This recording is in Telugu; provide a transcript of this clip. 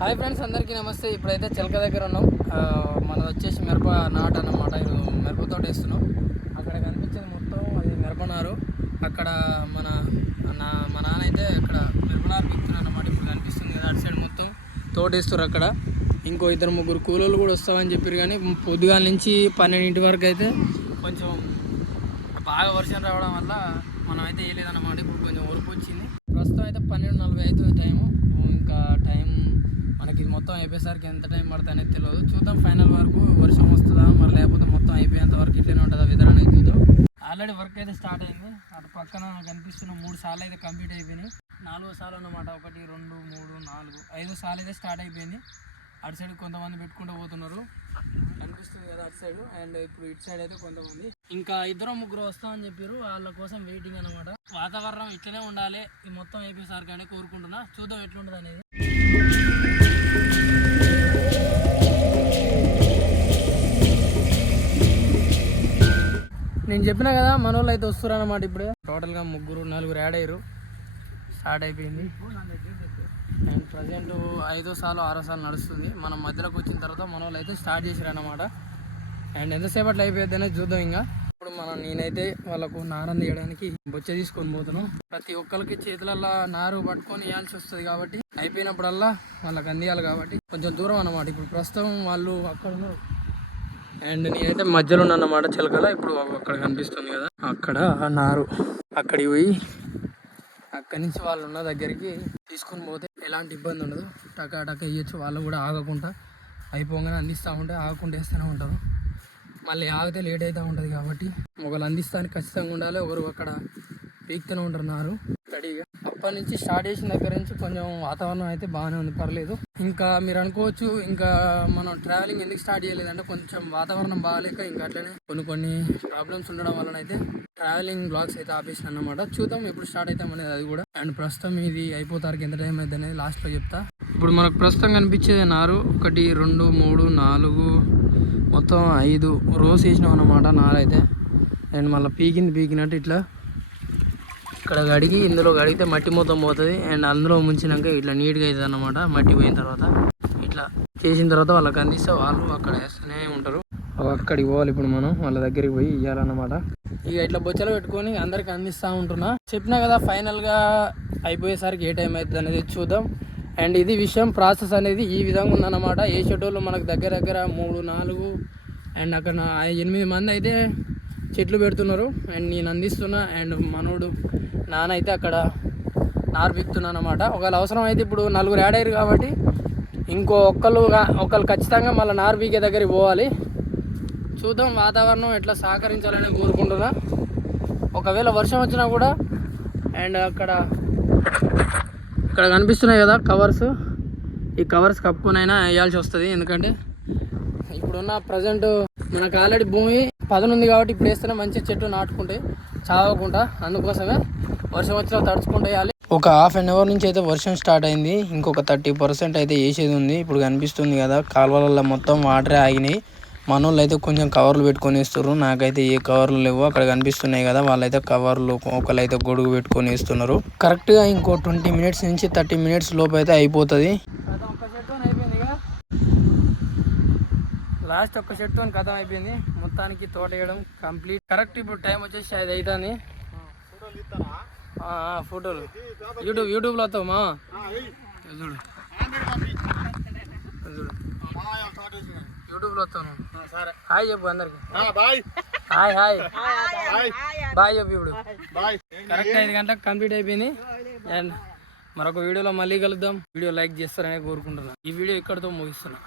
హాయ్ ఫ్రెండ్స్ అందరికీ నమస్తే. ఇప్పుడైతే చిలక దగ్గర ఉన్నాం. ఆ, మనది వచ్చేసి మిరప నాట అన్నమాట. ఇది మిరప వేస్తున్నాం. అక్కడ కనిపించేది మొత్తం అది మిరప నారు. అక్కడ మన నా మా నాన్న అయితే అక్కడ మిరపనారు నారు అన్నమాట. ఇప్పుడు కనిపిస్తుంది కదా అటు సైడ్ మొత్తం తోటేస్తారు అక్కడ. ఇంకో ఇద్దరు ముగ్గురు కూలోళ్ళు కూడా వస్తామని చెప్పారు కానీ పొద్దుగాల నుంచి పన్నెండింటి వరకు అయితే కొంచెం బాగా వర్షం రావడం వల్ల మనం అయితే వేయలేదన్నమాట. ఇప్పుడు కొంచెం ఉరుపు వచ్చింది. ప్రస్తుతం అయితే పన్నెండు నలభై అవుతుంది టైము. ఇంకా టైం మనకి ఇది మొత్తం అయిపోయేసరికి ఎంత టైం పడుతుంది అనేది తెలియదు చూద్దాం ఫైనల్ వరకు వర్షం వస్తుందా మరి లేకపోతే మొత్తం అయిపోయేంత వరకు ఇట్లనే ఉంటుందా విధానం అనేది చూద్దాం. ఆల్రెడీ వర్క్ అయితే స్టార్ట్ అయింది. అటు పక్కన కనిపిస్తున్న మూడు సార్లు అయితే కంప్లీట్ అయిపోయినాయి. నాలుగో సార్లు అన్నమాట ఒకటి రెండు మూడు నాలుగు ఐదో సార్లు అయితే స్టార్ట్ అయిపోయింది. అటు సైడ్ కొంతమంది పెట్టుకుంటూ పోతున్నారు. కనిపిస్తుంది కదా అటు సైడ్ అండ్ ఇప్పుడు ఇటు సైడ్ అయితే కొంతమంది. ఇంకా ఇద్దరు ముగ్గురు వస్తామని చెప్పారు. వాళ్ళ కోసం వెయిటింగ్ అనమాట వాతావరణం ఇట్లనే ఉండాలి. ఈ మొత్తం అయిపోయేసరికి అనే కోరుకుంటున్నా. చూద్దాం ఎట్లుంటుంది అనేది. నేను చెప్పినా కదా మన వాళ్ళు అయితే వస్తారు అనమాట ఇప్పుడే. టోటల్గా ముగ్గురు నలుగురు యాడ్ అయ్యారు. స్టార్ట్ అయిపోయింది. అండ్ ప్రజెంట్ ఐదో సార్లు ఆరో సార్లు నడుస్తుంది. మనం మధ్యలోకి వచ్చిన తర్వాత మన వాళ్ళు అయితే స్టార్ట్ చేశారు అనమాట అండ్ ఎంతసేపట్లో అయిపోయింది అనేది చూద్దాం ఇంకా. ఇప్పుడు మనం నేనైతే వాళ్ళకు నారం తీయడానికి బొచ్చ తీసుకొని పోతున్నాం. ప్రతి ఒక్కరికి చేతులల్లో నారు పట్టుకొని వేయాల్సి వస్తుంది కాబట్టి అయిపోయినప్పుడల్లా వాళ్ళకి అందియాలి కాబట్టి కొంచెం దూరం అన్నమాట. ఇప్పుడు ప్రస్తుతం వాళ్ళు అక్కడ ఉన్నారు. అండ్ నేనైతే మధ్యలో ఉన్నమాట చిలకల. ఇప్పుడు అక్కడ కనిపిస్తుంది కదా. అక్కడ నారు. అక్కడికి పోయి అక్కడి నుంచి వాళ్ళు ఉన్న దగ్గరికి తీసుకొని పోతే ఎలాంటి ఇబ్బంది ఉండదు. టకా టకా ఇవ్వచ్చు వాళ్ళు కూడా ఆగకుండా అయిపోగానే అందిస్తూ ఉంటే ఆగకుండా వేస్తూనే ఉంటారు. మళ్ళీ ఆగితే లేట్ అవుతూ ఉంటుంది కాబట్టి ఒకళ్ళు అందిస్తానికి ఖచ్చితంగా ఉండాలి. ఒకరు అక్కడ పీక్తూనే ఉంటారు నారు. రెడీగా అప్పటి నుంచి స్టార్ట్ చేసిన దగ్గర నుంచి కొంచెం వాతావరణం అయితే బాగానే ఉంది పర్లేదు. ఇంకా మీరు అనుకోవచ్చు ఇంకా మనం ట్రావెలింగ్ ఎందుకు స్టార్ట్ చేయలేదంటే కొంచెం వాతావరణం బాగాలేక ఇంకా అట్లనే కొన్ని కొన్ని ప్రాబ్లమ్స్ ఉండడం వలన అయితే ట్రావెలింగ్ బ్లాగ్స్ అయితే ఆపేసిన అన్నమాట. చూద్దాం ఎప్పుడు స్టార్ట్ అవుతాం అనేది అది కూడా. అండ్ ప్రస్తుతం ఇది అయిపోతారు ఎంత టైం అయితే అనేది లాస్ట్లో చెప్తా. ఇప్పుడు మనకు ప్రస్తుతం కనిపించేది నారు ఒకటి రెండు మూడు నాలుగు మొత్తం ఐదు. రోస్ వేసినాం అన్నమాట నారు అయితే అండ్ మళ్ళీ పీకింది పీకినట్టు ఇట్లా ఇక్కడ కడిగి ఇందులో కడిగితే మట్టి మొత్తం పోతుంది. అండ్ అందులో ముంచినాక ఇట్లా నీట్గా అవుతుంది అన్నమాట. మట్టి పోయిన తర్వాత ఇట్లా చేసిన తర్వాత వాళ్ళకి అందిస్తే వాళ్ళు అక్కడ వేస్తూనే ఉంటారు. అక్కడికి పోవాలి ఇప్పుడు మనం. వాళ్ళ దగ్గరికి పోయి ఇవ్వాలన్నమాట ఇక ఇట్లా బొచ్చలు పెట్టుకొని అందరికి అందిస్తూ ఉంటున్నా. చెప్పినా కదా ఫైనల్గా అయిపోయేసరికి ఏ టైం అవుతుంది అనేది చూద్దాం. అండ్ ఇది విషయం ప్రాసెస్ అనేది ఈ విధంగా ఉందన్నమాట. ఏ షెడ్యూల్ మనకు దగ్గర దగ్గర మూడు నాలుగు అండ్ అక్కడ ఎనిమిది మంది అయితే చెట్లు పెడుతున్నారు. అండ్ నేను అందిస్తున్నా. అండ్ మనోడు నాన్న అయితే అక్కడ నారు బిక్తున్నాను అనమాట ఒకవేళ అవసరం అయితే ఇప్పుడు నలుగురు యాడ్ అయ్యారు కాబట్టి ఇంకో ఒక్కళ్ళు ఒకళ్ళు ఖచ్చితంగా మళ్ళీ నారు బీకే దగ్గరికి పోవాలి. చూద్దాం వాతావరణం ఎట్లా సహకరించాలని కోరుకుంటున్నా. ఒకవేళ వర్షం వచ్చినా కూడా అండ్ అక్కడ ఇక్కడ కనిపిస్తున్నాయి కదా కవర్స్. ఈ కవర్స్ కప్పుకొని అయినా వేయాల్సి వస్తుంది. ఎందుకంటే ఇప్పుడున్న ప్రజెంట్ మనకు ఆల్రెడీ భూమి పదనుంది కాబట్టి ఇప్పుడు వేస్తేనే మంచి చెట్టు నాటుకుంటే చావకుండా. అందుకోసమే వర్షం వచ్చినా తడుచుకుంటూ వేయాలి. ఒక హాఫ్ అన్ అవర్ నుంచి అయితే వర్షం స్టార్ట్ అయింది. ఇంకొక థర్టీ పర్సెంట్ అయితే వేసేది ఉంది. ఇప్పుడు కనిపిస్తుంది కదా కాలువలలో మొత్తం వాటరే ఆగినాయి. మనోళ్ళు అయితే కొంచెం కవర్లు పెట్టుకొని వేస్తున్నారు నాకైతే ఏ కవర్లు లేవు. అక్కడ కనిపిస్తున్నాయి కదా వాళ్ళైతే కవర్లు ఒకళ్ళు అయితే గొడుగు పెట్టుకొని వేస్తున్నారు. కరెక్ట్గా ఇంకో ట్వంటీ మినిట్స్ నుంచి థర్టీ మినిట్స్ లోపు అయితే అయిపోతుంది. లాస్ట్ ఒక్క షర్ట్ కథం అయిపోయింది. మొత్తానికి తోట వేయడం కంప్లీట్. కరెక్ట్ ఇప్పుడు టైం వచ్చేసి ఐదు అవుతుంది. ఫోటోలు. యూట్యూబ్ యూట్యూబ్లో వస్తావమ్మా. చూడు. చూడు. యూట్యూబ్లో వస్తాను. సరే హాయ్ చెప్పు అందరికి. Hi hi. బాయ్ చెప్పు ఇప్పుడు. బాయ్ కరెక్ట్ ఐదు గంటలకు కంప్లీట్ అయిపోయింది. అండ్ మరొక వీడియోలో మళ్ళీ కలుద్దాం. వీడియో లైక్ చేస్తారని కోరుకుంటున్నాను ఈ వీడియో ఇక్కడితో ముగిస్తున్నాను